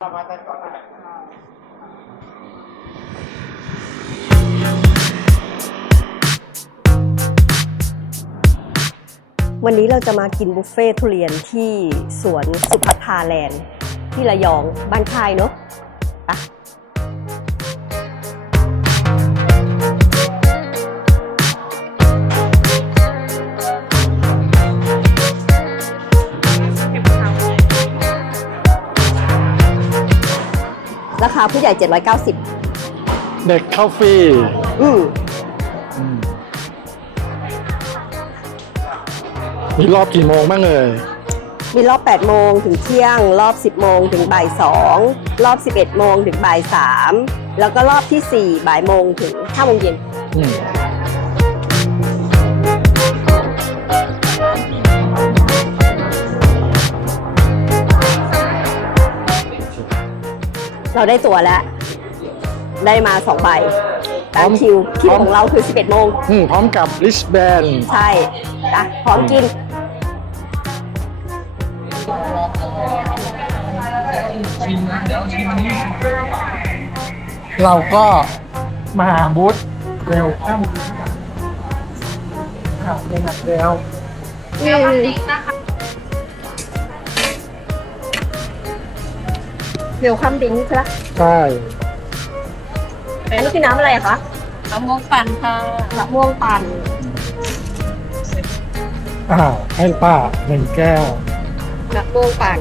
วันนี้เราจะมากินบุฟเฟ่ทุเรียนที่สวนสุพัทธาแลนด์ ที่ระยองบ้านค่ายเนาะไปาคาผู้ใหญ่ 790 เด็กเข้าฟรีอืมมีรอบกี่โมงบ้างเอ่ยมีรอบ 8 โมงถึงเที่ยง รอบ 10 โมงถึงบ่าย 2 รอบ 11 โมงถึงบ่าย 3 แล้วก็รอบที่ 4 บ่ายโมงถึง5โมงเย็น อืม เราได้ตั๋วแล้ว ได้มา2ใบตามคิวคิวของเราคือ 11โมงอืมพร้อมกับลิสแบนใช่อะพร้อมกิน เราก็มาบูธเร็วข้ามครับเป็นหักเร็ว เวลคัมดิ้งใช่ปะใช่อันนี้คือน้ำอะไรอะคะมะม่วงปั่นค่ะมะม่วงปั่นอ้าวให้ป้าหนึ่งแก้ว มะม่วงปั่น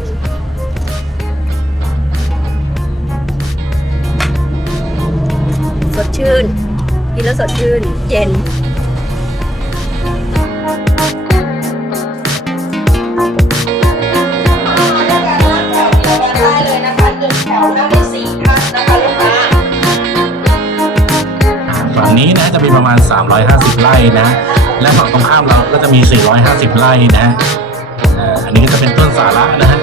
สดชื่นกินแล้วสดชื่น เย็น นี้นะจะมีประมาณ 350 ไร่นะ และฝั่งตรงข้ามเราก็จะมี 450 ไร่นะอ่าอันนี้ก็จะเป็นต้นสาระนะฮะ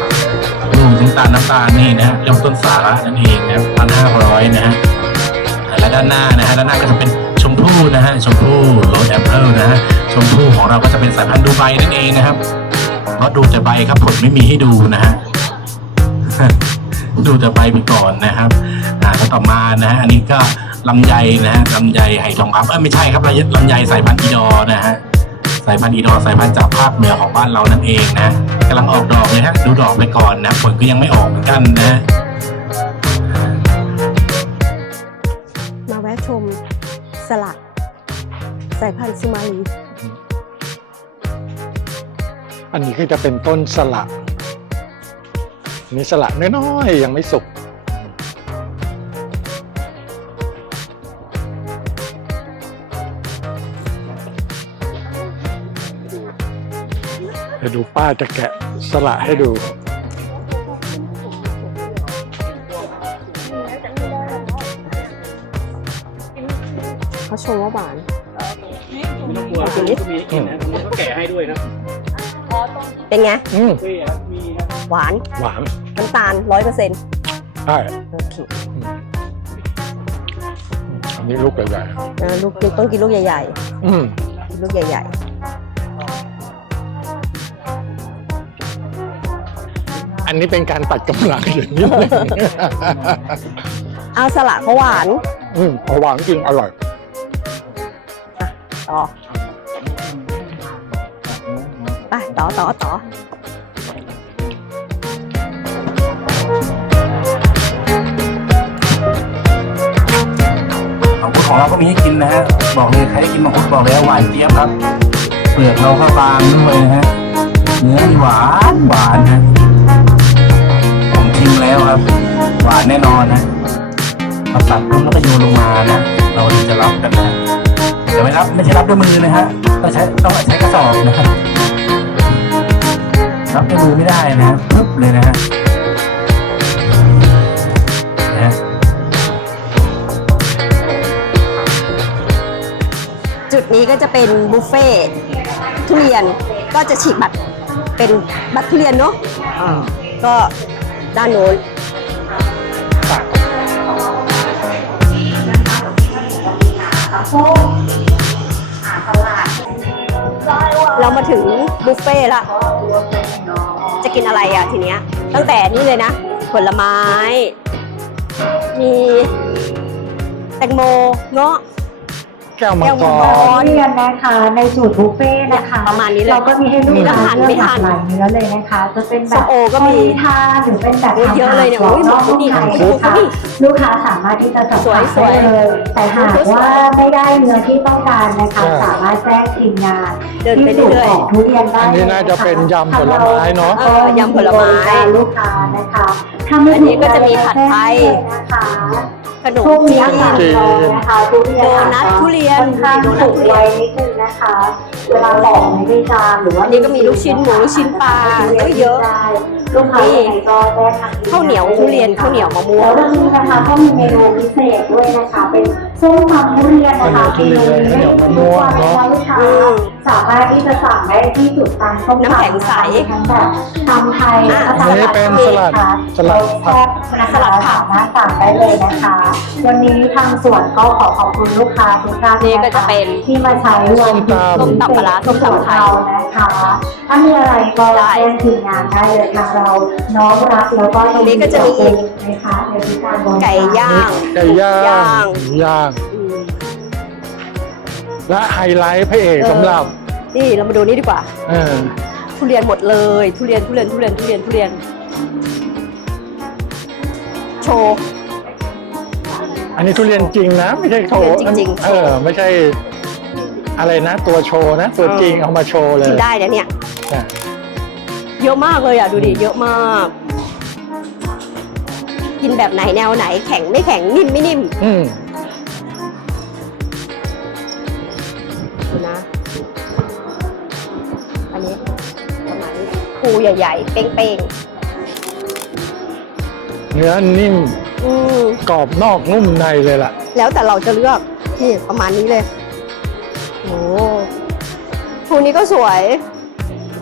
รวมถึงตาลน้ำตาลนี่นะเรียกว่าต้นสาระนั่นเองนะพันห้าร้อยนะฮะและด้านหน้านะฮะด้านหน้าก็จะเป็นชมพู่นะฮะชมพู่โรสแอปเปิลนะฮะชมพู่ของเราก็จะเป็นสายพันธุ์ดูไบนั่นเองนะครับเพราะดูแต่ใบครับผลไม่มีให้ดูนะฮะดูแต่ใบไปก่อนนะครับอ่าแล้วต่อมานะฮะอันนี้ก็ ลำไยนะฮะลำไยไหทองคำเอ้ยไม่ใช่ครับลำลำไยสายพันธุ์อีดอร์นะฮะสายพันธุ์อีดอร์สายพันธุ์จากภาคเหนือของบ้านเรานั่นเองนะกำลังออกดอกเลยฮะดูดอกไปก่อนนะผลก็ยังไม่ออกเหมือนกันนะมาแวะชมสลัดสายพันธุ์สุมาลีอันนี้ก็จะเป็นต้นสละอันนี่สละน้อยๆยังไม่สุก เดี๋ยวดูป้าจะแกะสละให้ดู เขาชมว่าหวาน ไม่ต้องกลัวตรงนี้ก็มีกินนะตรงนี้ก็แกะให้ด้วยครับเป็นไง อืมเฟ่ครับมีครับหวาน หวานน้ำตาลร้อยเปอร์เซ็นต์ใช่โอเคอืมอันนี้ลูกใหญ่เออลูกลูกต้องกินลูกใหญ่ๆอืมๆกินลูกใหญ่อั นนี้เป็นการตัดกำลังอย่างนี้นึงๆเอาสละเขาหวานอืมพอหวานจริงอร่อยต่อไปต่อต่อต่อมังคุดของเราก็มีให้กินนะฮะ บอกเลยใครได้กินมังคุดบอกเลยว่าหวานเจี๊ยบครับ เปลือกเราก็บางด้วยนะฮะ เนื้อนี่หวานหวานฮะ ผมชิมแล้วครับ หวานแน่นอนนะเราตัดปุ๊บแล้วก็โยนลงมานะ เราถึงจะรับกันนะแต่ไม่รับไม่ใช่รับด้วยมือนะฮะต้องใช้ต้องใช้กระสอบนะฮะรับด้วยมือไม่ได้นะฮะปึ๊บเลยนะฮะนะฮะจุดนี้ก็จะเป็นบุฟเฟ่ต์ทุเรียนก็จะฉีกบัตรเป็นบัตรทุเรียนเนาะอ่าก็ ด้านโน้นเรามาถึงบุฟเฟ่ละ จะกินอะไรอะทีเนี้ย ตั้งแต่นี่เลยนะ ผลไม้ มีแตงโมเงาะ ก้วมังแก้วกมังกรรทุเรียนนะคะในสูตรบุฟเฟ่ต์นะคะประมาณนี้เลยเราก็มีให้ลูกค้าไม่เลือกทัหนลากหลายเนื้อเลยนะคะ จะเป็นแบส้บมโอก็มีทานหรือเป็นแบบเยอะเลยเนี่ยกรอบโอ้ยนอกดูนุ่มดิในดูนะคะดิลูกค้าสามารถที่จะสัมผัสสวยๆได้เลยแต่หากว่าไม่ได้เนื้อที่ต้องการนะคะ ใช่ สามารถแจ้งทีมงานเดินไปที่สูตเรื่อยๆของทุเรียนได้อันนี้น่าจะเป็นยำผลไม้เนอะเออยำผลไม้ลูกค้านะคะถ้าไม่อันนี้ก็จะมีผัดไทยนะคะ ขนมช่วงจีนี้อานกาศร้อนนะคะทุเรียนโดนัททุเรียนค่อนข้างโดนัทสุกทุเรียนไวนิดนึงนะคะ เวลาปอกไม่ได้จานหรือว่าอันนี้ก็มีลูกชิ้นหมูลูกชิ้นปลาก็เยอะลูกค้ายังไงก็แจ้งทางข้าวเหนียวทุเรียนข้าวเหนียวมะม่วงแล้ววันนี้นะคะก็มีเมนูพิเศษด้วยนะคะ เป็นส้มตำทุเรียนนะคะข้าวเหนียวทุเรียนข้าวเหนียวมะม่วงเนอะลูกค้าอืม สามารถที่จะสั่งได้ที่จุดตำส้มตำน้ำแข็งใสทั้งแบบตำไทยอะแล้วก็อันนี้เป็นสลัดสลัดผักสลัดผักสามารถสั่งได้เลยนะคะ วันนี้ทางสวนก็ขอขอบคุณลูกค้าทุกท่านนี่ก็จะเป็นที่มาใช้วันส้มตำปลาร้าส้มตำไทยเรานะคะถ้ามีอะไรก็แจ้งทีมงานได้เลยทางเราน้อมรับแล้วก็ยินนี่ดีก็จะมีนะคะในทุกการบริารไก่ย่างไก่ย่างย่างย่างอืม และไฮไลท์พระเอกสำหรับนี่เรามาดูนี่ดีกว่าเออทุเรียนหมดเลย ทุเรียนทุเรียนทุเรียนทุเรียนทุเรียน โชว์ อันนี้ทุเรียนจริงนะ ไม่ใช่โชว์ทุเรียนจริงๆ เออ ไม่ใช่ อะไรนะ ตัวโชว์นะ ตัวจริงเอามาโชว์เลยกินได้นะเนี่ยอะเยอะมากเลยอะดูดิเยอะมาก กินแบบไหนแนวไหน แข็งไม่แข็งนิ่มไม่นิ่ม อืม มาณนี้ภูใหญ่ๆ เป้งเนื้อนิ่มๆ อืม กรอบนอกนุ่มในเลยล่ะ แล้วแต่เราจะเลือก นี่ประมาณนี้เลย โอ้ภูนี้ก็สวย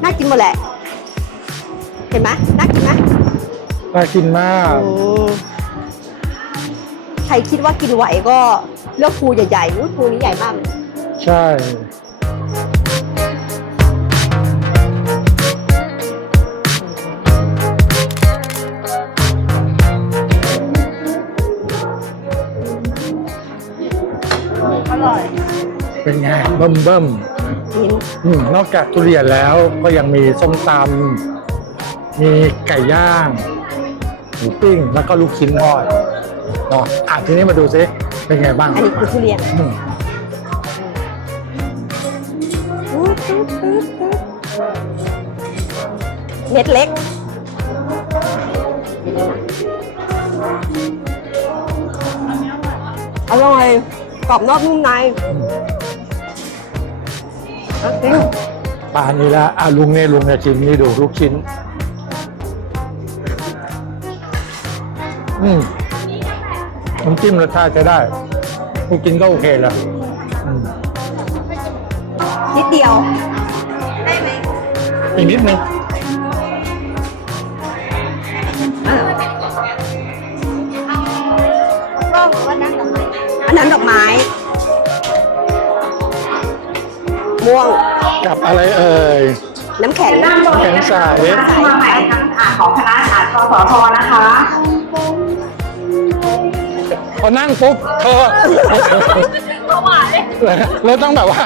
น่ากินหมดแหละ เห็นไหมน่ากินไหมน่ากินมาก อืมใครคิดว่ากินไหวก็เลือกภูใหญ่ๆอุ๊ยภูนี้ใหญ่มาก ใช่ เป็นไงเบิ่มเบิ่มกินอืมนอกจากทุเรียนแล้วก็ยังมีส้มตำมีไก่ย่างหมูปิ้งแล้วก็ลูกชิ้นทอดเนาะอะทีนี้มาดูซิเป็นไงบ้างอันนี้คือทุเรียนอืมเม็ดเล็ก อร่อยกรอบนอกนุ่มในอะ จริงปลานี้ละอะลุงเนี่ยลุงจะชิมนี่ดูลูกชิ้น อืมน้ำจิ้มรสชาติจะได้ลูกชิ้นก็โอเคแล้วอืมนิดเดียวอีกนิดนึง ม่วง กับอะไรเอ่ย น้ำแข็งแข็งใสที่มาใหม่ทั้งอ่าของคณะอาสสทนะคะ พอนั่งปุ๊บเธอแล้วต้องแบบว่า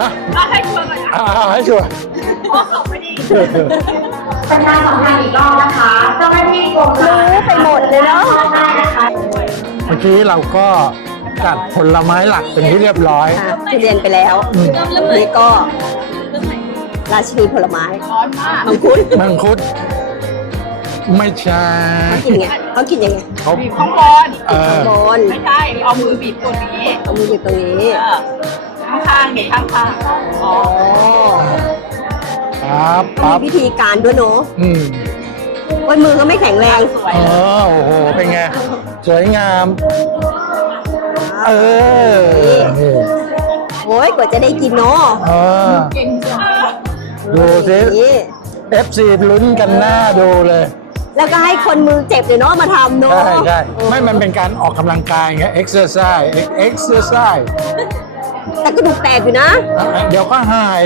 อะให้ชวนก่อนนะอ่าให้ชัวร์ เพราะเขาไม่ดี ประชาสัมพันธ์อีกรอบนะคะเจ้าหน้าที่กรมรู้ไปหมดเลยเนาะได้นะคะ เมื่อกี้เราก็ จัดผลไม้หลักเป็นที่เรียบร้อยอะทุเรียนไปแล้วอืม นี่ก็ ราชินีผลไม้ร้อนมากมังคุดมังคุด ไม่ใช่เขากินไงเขากินยังไงเขาบีบข้างบนเออโบนไม่ใช่ เอามือบีบตัวนี้เอามืออยู่ตรงนี้เออข้างๆนี่ข้างๆอ๋ออ๋อปั๊บต้อปั๊งบมีวิธีการด้วยเนาะอืม โอ้ยมือก็ไม่แข็งแรง สวย เออ โอ้โห เป็นไง สวยงาม เออนี่โอ้ยกว่าจะได้กินเนาะเออเก่งจังดูสิ นี่ FC ลุ้นกันหน้าดูเลย แล้วก็ให้คนมือเจ็บเลยเนาะมาทำเนาะใช่ใช่เออไม่มันเป็นการออกกำลังกายไง exercise exercise แต่กระดูกแตกอยู่นะ อะเดี๋ยวก็หาย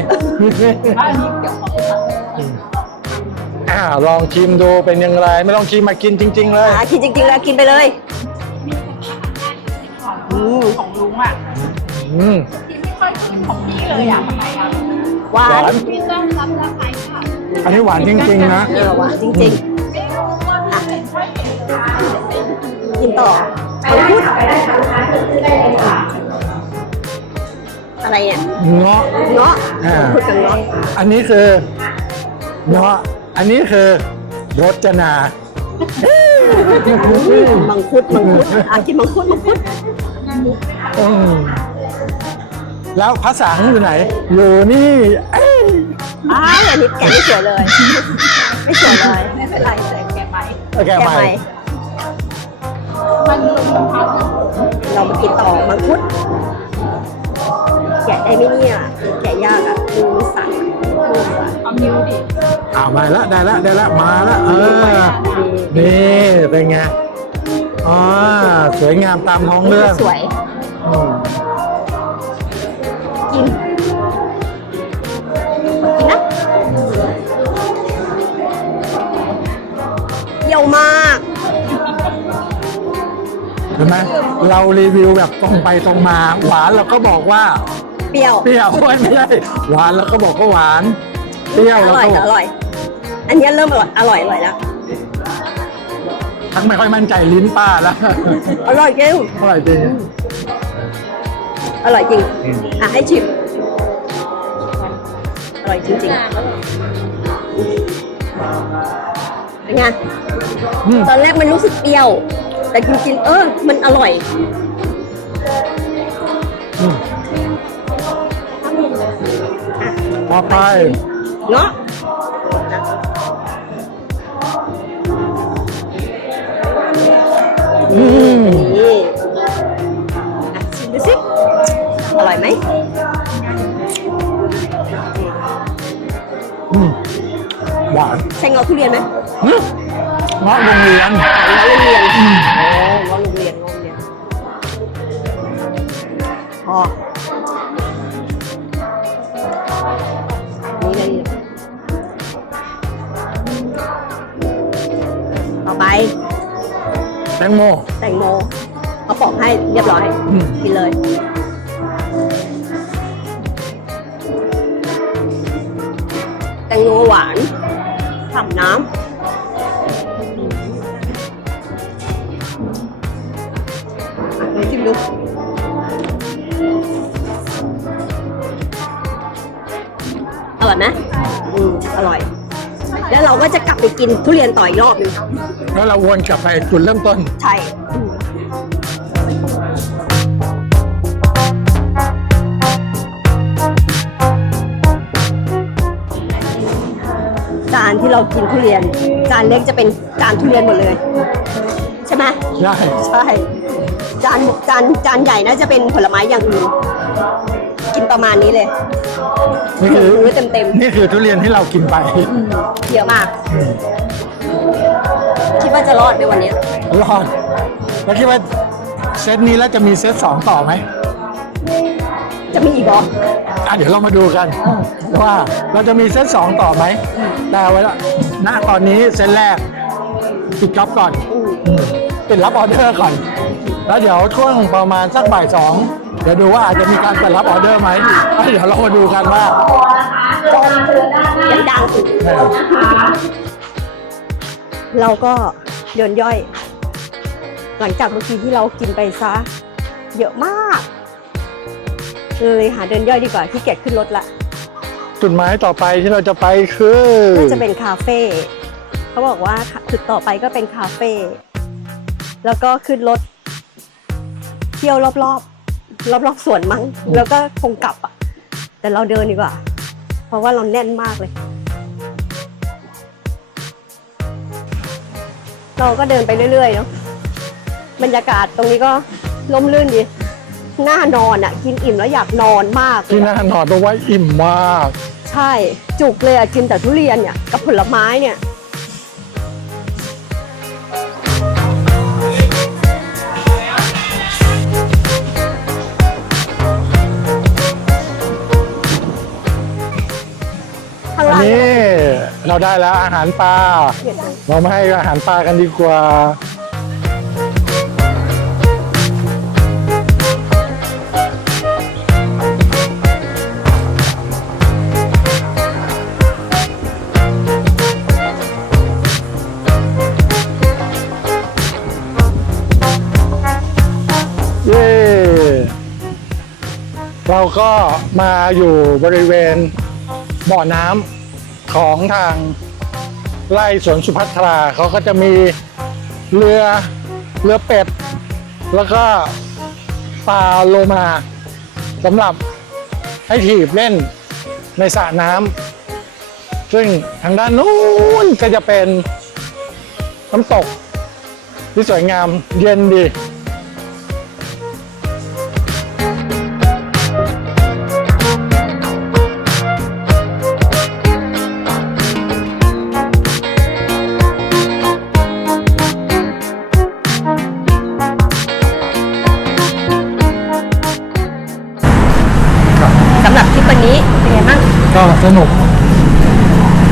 อ่าลองชิมดูเป็นยังไงไม่ต้องชิมมากินจริง ๆ เลย อ่ากินจริงๆแล้วกินไปเลยอืม ของลุงอะอืมที่ไม่ค่อยขึ้นของพี่เลยอะทำไมอะหวาหวานน พี่ต้องรับรับไปค่ะอันนี้หวานจริงๆนะ เออหวานจริงไม่รู้ว่าไม่เป็นค่อยเป็นค่ะๆกินต่อไปได้ค่ะไปได้ค่ะลูกค้าเชิญขึ้นได้เลยค่ะ อะไรเนี่ยเงาะ เงาะอ่าพูดกับเงาะอันนี้คือเงาะ อันนี้คือรสนา มังคุดมังคุดอะกินมังคุดมังคุด อืมแล้วภาษาอยู่ไหน อยู่นี่เอ้ยอ้าวอันนี้แกะไม่สวยเลย ไม่สวยเลย ไม่เป็นไรแต่แกไปโอเคแกะใหใหม่ม่มันลุงพักเรามากินต่อมังคุดแกะได้ไหมเนี่ยแกะยากอะมือสั่นมือสั่นเอานิ้วดิอ้าวมาแล้วได้แล้วได้แล้วมาแล้วเออนี่เป็นไง อ๋อสวยงามตามท้องเรื่องสวยอืมกินกินนะเยี่ยวมากเห็นไหมเรารีวิวแบบตรงไปตรงมา หวานเราก็บอกว่าเปรี้ยวเปรี้ยวไม่ใช่หวานเราก็บอกว่าหวาน เปรี้ยวอเราร่อยก็อร่อย อันเนี้ยเริ่มอร่อยอร่อยอร่อยแล้ว ทั้งไม่ค่อยมั่นใจลิ้นป้าแล้วอร่อยจริงอร่อยจริงอร่อยจริง อะให้ชิม อร่อยจริงๆเป็นไงอืมตอนแรกมันรู้สึกเปรี้ยว แต่จริงๆ เออ มันอร่อย อืมอะต่อไป เนาะ นี่อะชิมดูสิ อร่อยไหมอืมหวานใช่เงาทุเรียนไหมอืมเงาะโรงเรียนเงาโรงเรียนโอ้เงาโรงเรียนเงาโรงเรียนพอ แตงโม แตงโมเขาปอกให้เรียบร้อย อืม กินเลย แตงโมหวานฉ่ำน้ำอะลองชิมดูอร่อยไหมอืมอร่อย แล้วเราก็จะกลับไปกินทุเรียนต่ออีกรอบหนึง แล้วเราวนกลับไปจุดเริ่มต้น ใช่อืมจานที่เรากินทุเรียน จานเล็กจะเป็นจานทุเรียนหมดเลย ใช่ไหมใช่ใช่จานจานจานใหญ่น่าจะเป็นผลไม้อย่างอื่นกินประมาณนี้เลยนี่คือมื้อเต็มนี่คือทุเรียนที่เรากินไปๆเยอะมากคิด ว่าจะรอดไหมวันเนี้ยรอด แล้วคิดว่าเซตนี้แล้วจะมีเซตสองต่อไหมจะมีอีกเหรอ อะเดี๋ยวเรามาดูกัน ว่าเราจะมีเซตสองต่อไหม แต่ไว้ละณตอนนี้เซตแรกปิดจ็อบก่อนปิดรับออเดอร์ก่อน แล้วเดี๋ยวช่วงประมาณสักบ่ายสองเดี๋ยวดูว่าอาจจะมีการเปิดรับออเดอร์ไหมแล้วเดี๋ยวเรามาดูกันว่ายังดังสุดเออเราก็ เดินย่อย หลังจากเมื่อกี้ที่เรากินไปซะ เยอะมาก เลยหาเดินย่อยดีกว่าที่เกียจขึ้นรถละจุดหมายต่อไปที่เราจะไปคือน่าจะเป็นคาเฟ่เขาบอกว่าจุดต่อไปก็เป็นคาเฟ่แล้วก็ขึ้นรถเที่ยวรอบๆรอบๆสวนมั้ง แล้วก็คงกลับอะ แต่เราเดินดีกว่า เพราะว่าเราแน่นมากเลย เราก็เดินไปเรื่อยๆเนาะบรรยากาศตรงนี้ก็ล่มลื่นดีน่านอนอะ กินอิ่มแล้วอยากนอนมากเลที่ยน่าอะนอนเพราะว่าอิ่มมาก ใช่ จุกเลยอะกินแต่ทุเรียนเนี่ยกับผลไม้เนี่ยข้างอันล่างนี้ เราได้แล้วอาหารปลาเปลี่ยนเลยเรามาให้อาหารปลากันดีกว่าเย้เราก็มาอยู่บริเวณบ่อน้ำ ของทางไร่สวนสุพัทราเขาก็จะมีเรือเรือเป็ด แล้วก็ปลาโลมาสำหรับให้ถีบเล่นในสระน้ำซึ่งทางด้านนู้นก็จะเป็นน้ำตกที่สวยงามเย็นดี สนุก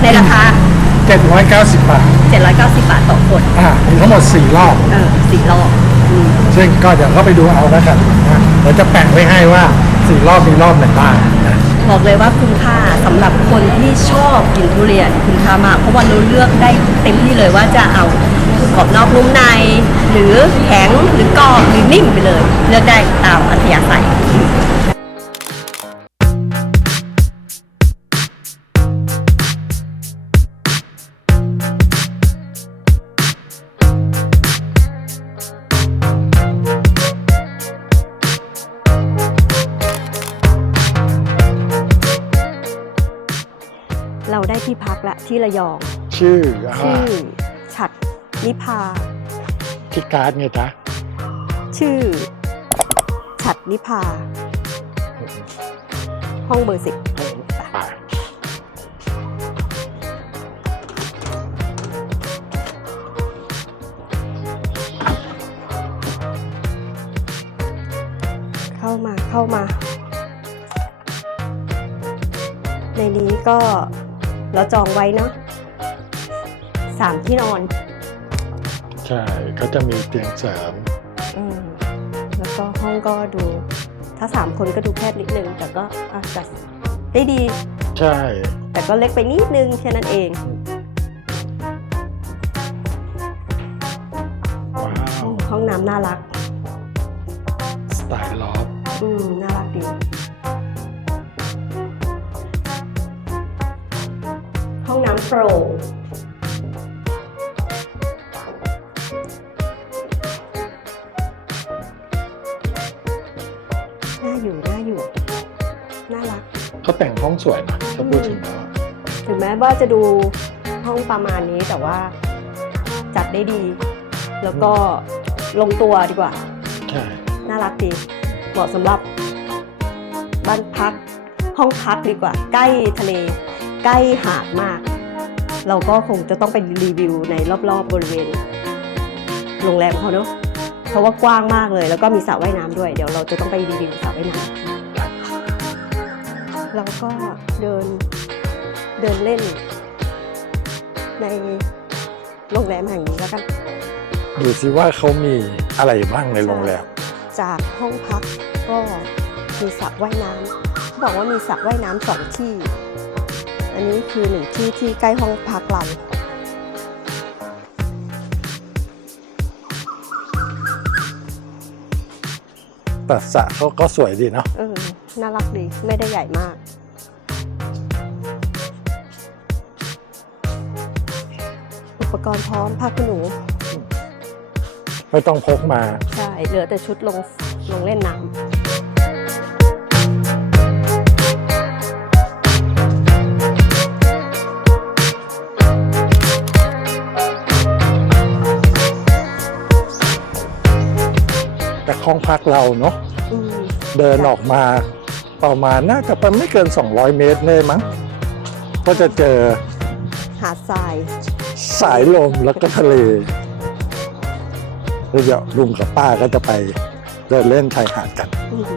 ในราคา 790 บาท 790 บาทต่อคนอ่ามีทั้งหมด 4 รอบ เออสี่รอบอืมซึ่งก็เดี๋ยวก็ไปดูเอาแล้วกันนะเดี๋ยวจะแปะไว้ให้ว่า 4 รอบมีรอบไหนบ้างนะ บอกเลยว่าคุ้มค่าสำหรับคนที่ชอบกินทุเรียนคุ้มค่ามาก เพราะว่าเราเลือกได้เต็มที่เลยว่าจะเอากรอบนอกนุ่มใน หรือแข็งหรือกรอบหรือนิ่มไปเลย เลือกได้ตามอัธยาศัย ที่ระยอง ชื่ออ่าชื่อฉัดนิพาที่การ์ดไงจ๊ะชื่อ ฉัดนิพา ห้องเบอร์สิบอ่าเข้ามาเข้ามา ในนี้ก็ เราจองไว้เนาะสามที่นอน ใช่เขาจะมีเตียงเสริมอืมแล้วก็ห้องก็ดู ถ้าสามคนก็ดูแคบนิดนึง แต่ก็อะจัดได้ดี ใช่ แต่ก็เล็กไปนิดนึงแค่นั้นเอง ว้าว ห้องน้ำน่ารัก องน้ำโปร่งน่าอยู่น่าอยู่น่ารักเขาแต่งห้องสวยนะถ้าพูดถึงแล้วถึงแม้ว่าจะดูห้องประมาณนี้แต่ว่าจัดได้ดี แล้วก็ลงตัวดีกว่า ใช่ น่ารักดี เหมาะสำหรับบ้านพัก ห้องพักดีกว่า ใกล้ทะเล ใกล้หาดมาก เราก็คงจะต้องไปรีวิวในรอบๆบริเวณโรงแรมเขาเนอะเพราะว่ากว้างมากเลย แล้วก็มีสระว่ายน้ำด้วย เดี๋ยวเราจะต้องไปรีวิวสระว่ายน้ำเราก็เดินเดินเล่น ในโรงแรมแห่งนี้แล้วกันดูสิว่าเขามีอะไรบ้างในโรงแรม จากห้องพักก็มีสระว่ายน้ำเขาบอกว่ามีสระว่ายน้ำสองที่ อันนี้คือหนึ่งที่ที่ใกล้ห้องพักเราแต่สระเขาก็สวยดีเนาะเออน่ารักดี ไม่ได้ใหญ่มาก อุปกรณ์พร้อมผ้าขนหนู ไม่ต้องพกมา ใช่ เหลือแต่ชุดลงลงเล่นน้ำ ห้องพักเราเนาะอืมเดินออกมาประมาณน่าจะประมาณไม่เกิน 200 เมตรเลยมั้งก็จะเจอหาดทราย สายลมแล้วก็ทะเลแล้วเดี๋ยวลุงกับป้าก็จะไปเดินเล่นชายหาดกันอืม